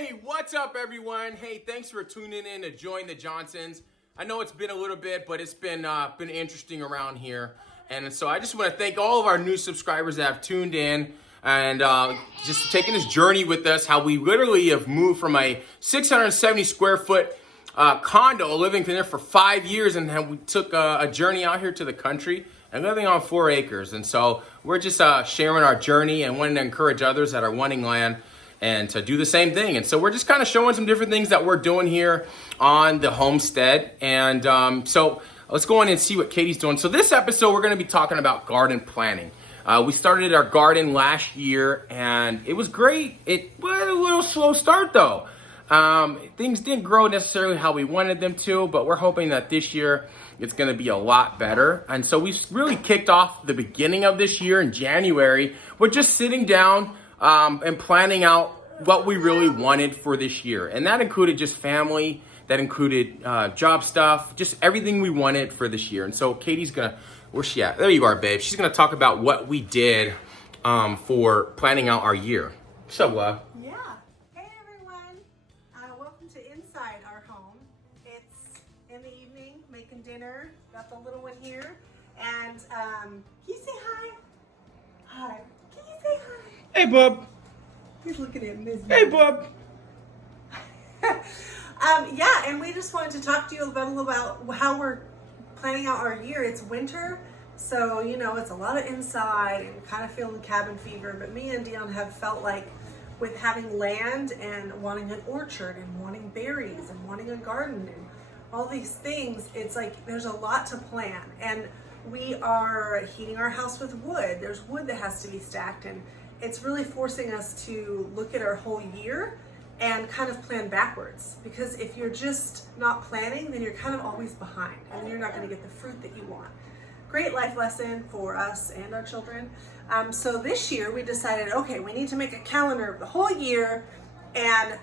Hey, what's up, everyone? Hey, thanks for tuning in to Join the Johnsons. I know it's been a little bit, but it's been interesting around here. And so I just want to thank all of our new subscribers that have tuned in and just taking this journey with us, how we literally have moved from a 670 square foot condo, living there for 5 years, and how we took a journey out here to the country and living on 4 acres. And so we're just sharing our journey and wanting to encourage others that are wanting land and to do the same thing. And so we're just kind of showing some different things that we're doing here on the homestead. And so let's go in and see what Katie's doing. So this episode, we're going to be talking about garden planting. We started our garden last year, and it was great. It was a little slow start, though. Things didn't grow necessarily how we wanted them to, but we're hoping that this year it's going to be a lot better. And so we really kicked off the beginning of this year in January with just sitting down and planning out what we really wanted for this year. And that included just family, that included job stuff, just everything we wanted for this year. And so Katie's gonna, where's she at? There you are, babe. She's gonna talk about what we did for planning out our year. So, Yeah. Hey, everyone. Welcome to Inside Our Home. It's in the evening, making dinner. Got the little one here. And can you say hi? Hi. Can you say hi? hey, bub. He's looking at Miss. Hey, bub. Yeah, and we just wanted to talk to you about how we're planning out our year. It's winter, so you know it's a lot of inside and kind of feeling cabin fever. But me and Dion have felt like with having land and wanting an orchard and wanting berries and wanting a garden and all these things, it's like there's a lot to plan. And we are heating our house with wood. There's wood that has to be stacked, and it's really forcing us to look at our whole year and kind of plan backwards. Because if you're just not planning, then you're kind of always behind and you're not going to get the fruit that you want. Great life lesson for us and our children. So this year we decided, okay, we need to make a calendar of the whole year and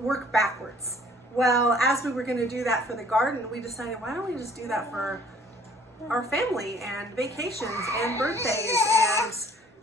work backwards. Well, as we were going to do that for the garden, we decided, why don't we just do that for our family and vacations and birthdays and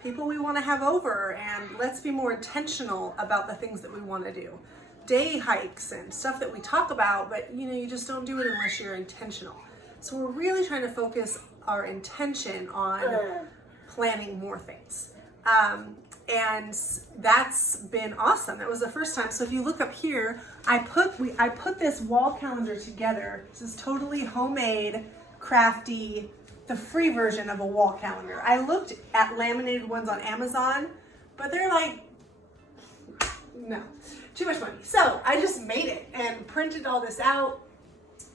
people we want to have over, and let's be more intentional about the things that we want to do. Day hikes and stuff that we talk about, but you just don't do it unless you're intentional. So we're really trying to focus our intention on planning more things. And that's been awesome. That was the first time. So if you look up here, I put this wall calendar together. This is totally homemade, crafty, the free version of a wall calendar. I looked at laminated ones on Amazon, but they're like, no, too much money. So I just made it and printed all this out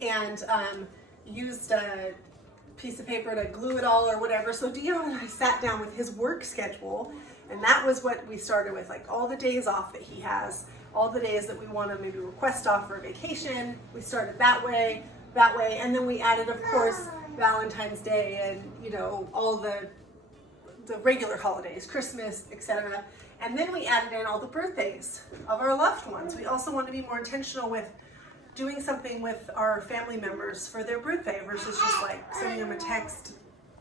and used a piece of paper to glue it all or whatever. So Dion and I sat down with his work schedule, and that was what we started with, like all the days off that he has, all the days that we want to maybe request off for a vacation. We started that way, and then we added, of course, Valentine's Day and all the regular holidays, Christmas, etc. And then we added in all the birthdays of our loved ones. We also want to be more intentional with doing something with our family members for their birthday versus just like sending them a text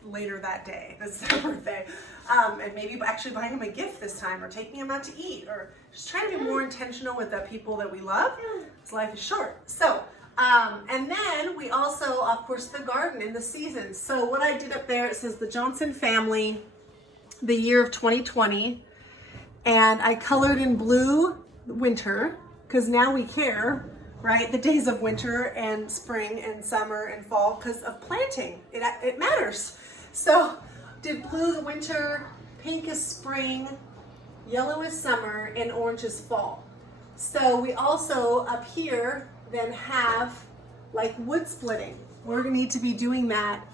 later that day. That's their birthday. And maybe actually buying them a gift this time, or taking them out to eat, or just trying to be more intentional with the people that we love, because life is short. So and then we also, of course, the garden in the seasons. So what I did up there, it says the Johnson family, the year of 2020. And I colored in blue winter, because now we care, right? The days of winter and spring and summer and fall, because of planting. It matters. So did blue the winter, pink is spring, yellow is summer, and orange is fall. So we also up here then have like wood splitting. We're gonna need to be doing that,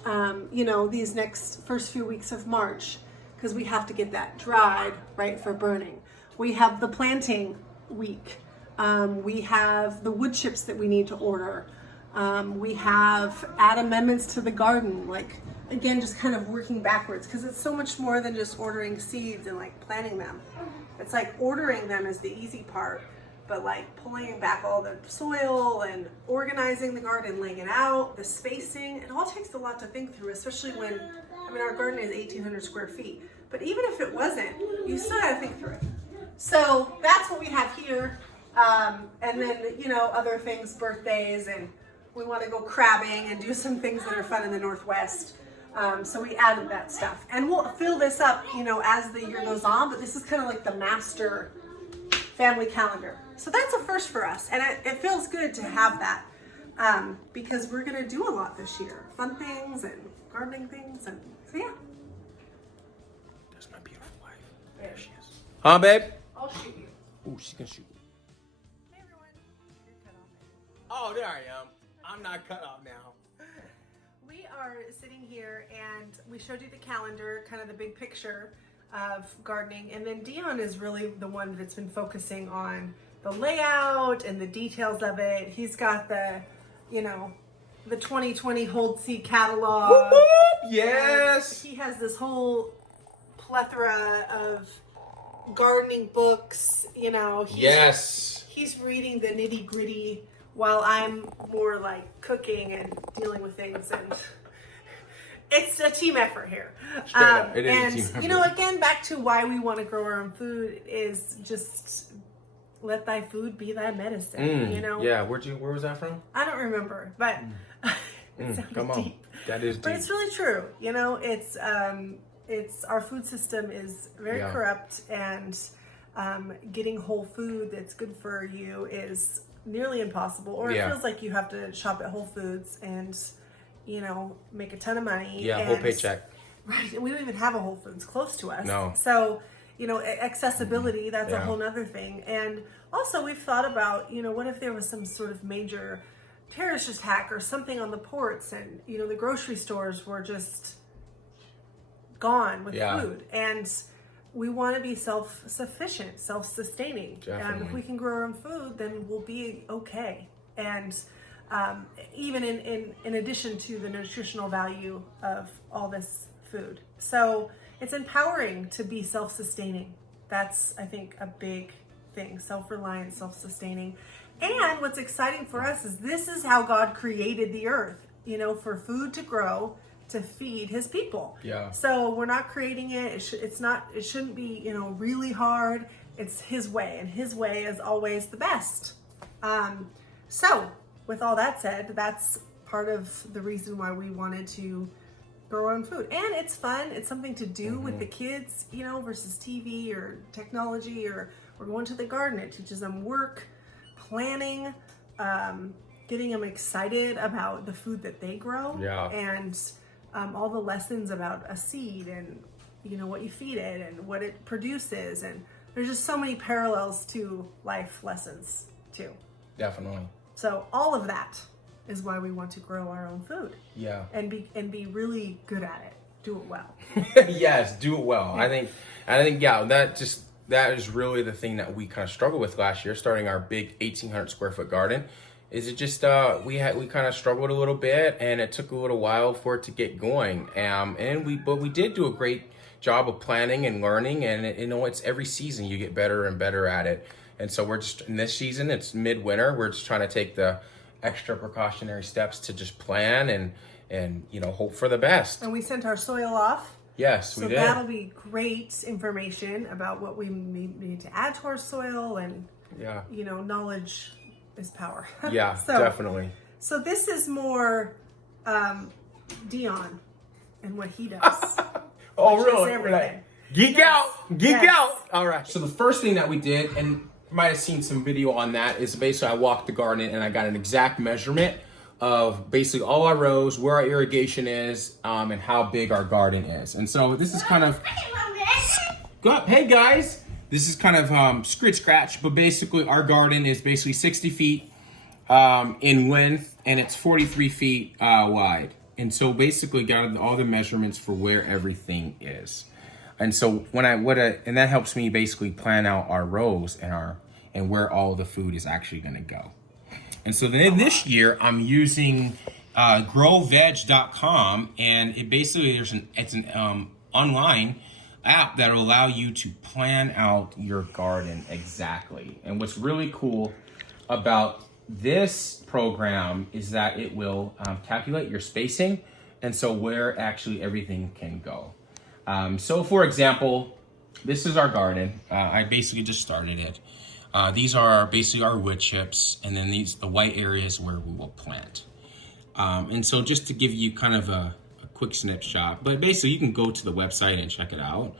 these next first few weeks of March, because we have to get that dried, right, for burning. We have the planting week. We have the wood chips that we need to order. We have add amendments to the garden, like, again, just kind of working backwards, because it's so much more than just ordering seeds and like planting them. It's like ordering them is the easy part, but like pulling back all the soil and organizing the garden, laying it out, the spacing, it all takes a lot to think through, especially when, our garden is 1,800 square feet. But even if it wasn't, you still gotta think through it. So that's what we have here. And then, you know, other things, birthdays, and we want to go crabbing and do some things that are fun in the Northwest. So we added that stuff. And we'll fill this up, you know, as the year goes on, but this is kind of like the master family calendar. So that's a first for us. And it feels good to have that because we're going to do a lot this year. Fun things and gardening things. And so, yeah. That's my beautiful wife. There she is. Huh, babe? I'll shoot you. Ooh, she can shoot. Hey, everyone. You're cut off. Oh, there I am. I'm not cut off now. We are sitting here and we showed you the calendar, kind of the big picture of gardening. And then Dion is really the one that's been focusing on the layout and the details of it. He's got the, you know, the 2020 Hold Seed catalog. Whoop, whoop. Yes. And he has this whole plethora of gardening books, you know. He's reading the nitty gritty while I'm more like cooking and dealing with things, and it's a team effort here. Straight up, it is and a team effort. you know, again, back to why we want to grow our own food is just let thy food be thy medicine. You know. Yeah. Where was that from? I don't remember, but it sounded Come on. deep. That is deep. But it's really true. You know, it's our food system is very corrupt, and getting whole food that's good for you is nearly impossible, or it feels like you have to shop at Whole Foods and, you know, make a ton of money. Yeah, and, whole paycheck. Right, and we don't even have a Whole Foods close to us. No. So, you know, accessibility, that's a Yeah. whole nother thing. And also we've thought about, you know, what if there was some sort of major terrorist attack or something on the ports, and, you know, the grocery stores were just gone with food. And we want to be self-sufficient, self-sustaining. And if we can grow our own food, then we'll be okay. And even in addition to the nutritional value of all this food. So it's empowering to be self-sustaining. That's, I think, a big thing. Self-reliant, self-sustaining. And what's exciting for us is this is how God created the earth, you know, for food to grow, to feed his people. Yeah. So we're not creating it. It shouldn't be, you know, really hard. It's his way, and his way is always the best. So with all that said, that's part of the reason why we wanted to grow our own food. And it's fun. It's something to do with the kids, you know, versus TV or technology, or we're going to the garden. It teaches them work, planning, getting them excited about the food that they grow. Yeah. And all the lessons about a seed, and, you know, what you feed it and what it produces. And there's just so many parallels to life lessons too. Definitely. So all of that is why we want to grow our own food. Yeah. And be really good at it. Do it well. Yes, do it well. I think yeah, that is really the thing that we kind of struggled with last year, starting our big 1,800 square foot garden. Is it just we kind of struggled a little bit, and it took a little while for it to get going. But we did do a great job of planning and learning, and you know, it's every season you get better and better at it. And so we're just in this season, it's midwinter. We're just trying to take the extra precautionary steps to just plan and you know, hope for the best. And we sent our soil off. Yes, we So did. that'll be great information about what we need to add to our soil, and Yeah. you know, knowledge is power. Yeah, definitely. So this is more Dion and what he does. Oh, which is really? everything. Geek Yes. out! Geek Yes. out! All right. So the first thing that we did, and you might have seen some video on that, is basically I walked the garden and I got an exact measurement of basically all our rows, where our irrigation is, and how big our garden is. And so this is kind of... Hey guys! This is kind of scratch, but basically our garden is basically 60 feet in length, and it's 43 feet wide. And so basically got all the measurements for where everything is. And so and that helps me basically plan out our rows and where all the food is actually going to go. And so then this year I'm using growveg.com, and it basically it's an online app that will allow you to plan out your garden exactly. And what's really cool about this program is that it will calculate your spacing, and so where actually everything can go. So for example, this is our garden. I basically just started it. These are basically our wood chips, and then the white areas where we will plant. And so just to give you kind of a quick snapshot, but basically you can go to the website and check it out,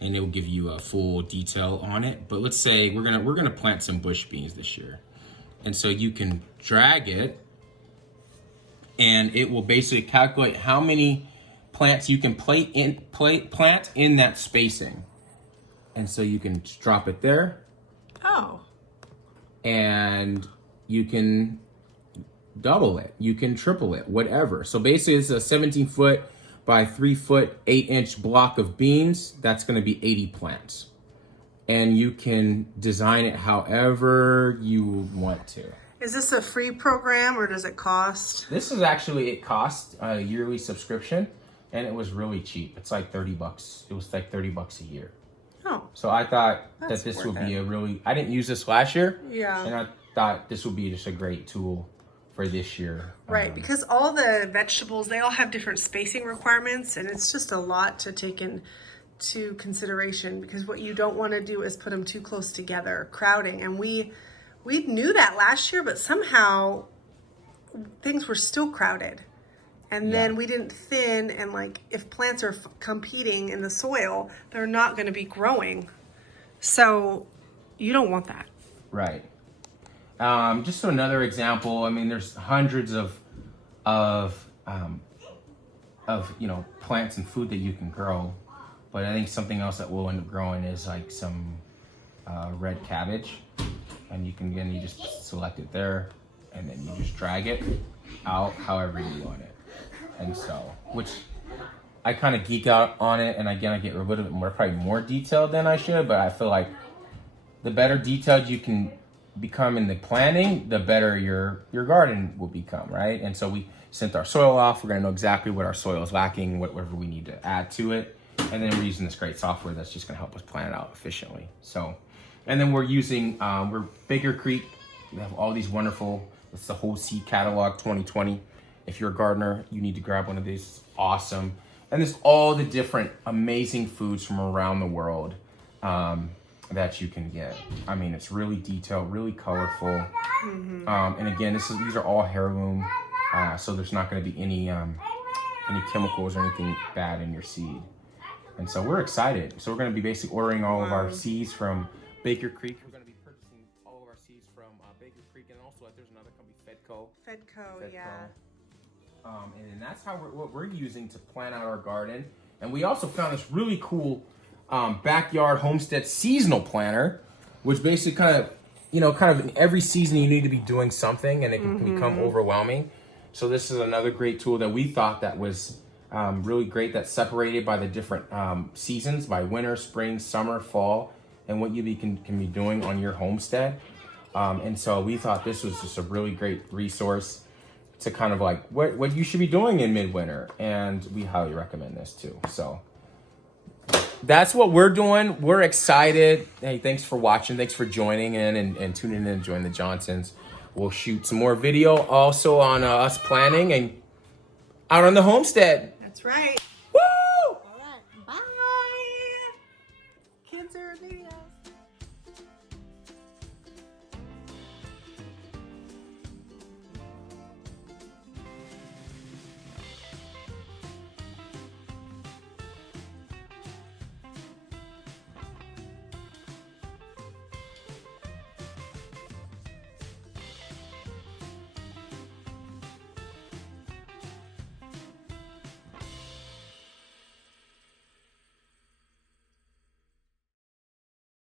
and it will give you a full detail on it. But let's say we're gonna plant some bush beans this year, and so you can drag it, and it will basically calculate how many plants you can plant in that spacing. And so you can drop it there. Oh. And you can double it. You can triple it, whatever. So basically it's a 17 foot by 3 foot, 8-inch block of beans. That's going to be 80 plants. And you can design it however you want to. Is this a free program or does it cost? This is actually, it costs a yearly subscription, and it was really cheap. It's like $30. It was like $30 a year. Oh. So I thought That's that this worth would be it. a really, I didn't use this last year. Yeah. And I thought this would be just a great tool for this year. Right, because all the vegetables, they all have different spacing requirements, and it's just a lot to take into consideration, because what you don't want to do is put them too close together, crowding. And we knew that last year, but somehow things were still crowded. And then we didn't thin, and like if plants are competing in the soil, they're not going to be growing. So you don't want that. Right. Just another example. I mean, there's hundreds of plants and food that you can grow, but I think something else that we'll end up growing is like some red cabbage, and you just select it there, and then you just drag it out however you want it. And so, which I kind of geek out on it, and again, I get a little bit more, probably more detailed than I should, but I feel like the better detailed you can become in the planning, the better your garden will become, right? And so we sent our soil off. We're gonna know exactly what our soil is lacking, whatever we need to add to it, and then we're using this great software that's just gonna help us plan it out efficiently. So, and then we're using, we're Baker Creek. We have all these wonderful, it's the whole seed catalog 2020. If you're a gardener, you need to grab one of these. It's awesome. And there's all the different amazing foods from around the world that you can get. I mean, it's really detailed, really colorful. And again, these are all heirloom, so there's not going to be any chemicals or anything bad in your seed. And so we're excited. So we're going to be basically ordering all of our seeds from Baker Creek. We're going to be purchasing all of our seeds from Baker Creek, and also there's another company, Fedco. Yeah. And then that's what we're using to plan out our garden. And we also found this really cool backyard homestead seasonal planner, which basically kind of in every season you need to be doing something, and it can become overwhelming. So this is another great tool that we thought that was really great, that's separated by the different seasons, by winter, spring, summer, fall, and what you can be doing on your homestead. And so we thought this was just a really great resource to kind of like what you should be doing in midwinter, and we highly recommend this too. So that's what we're doing. We're excited. Hey, thanks for watching. Thanks for joining in and tuning in and joining the Johnsons. We'll shoot some more video also on us planning and out on the homestead. That's right.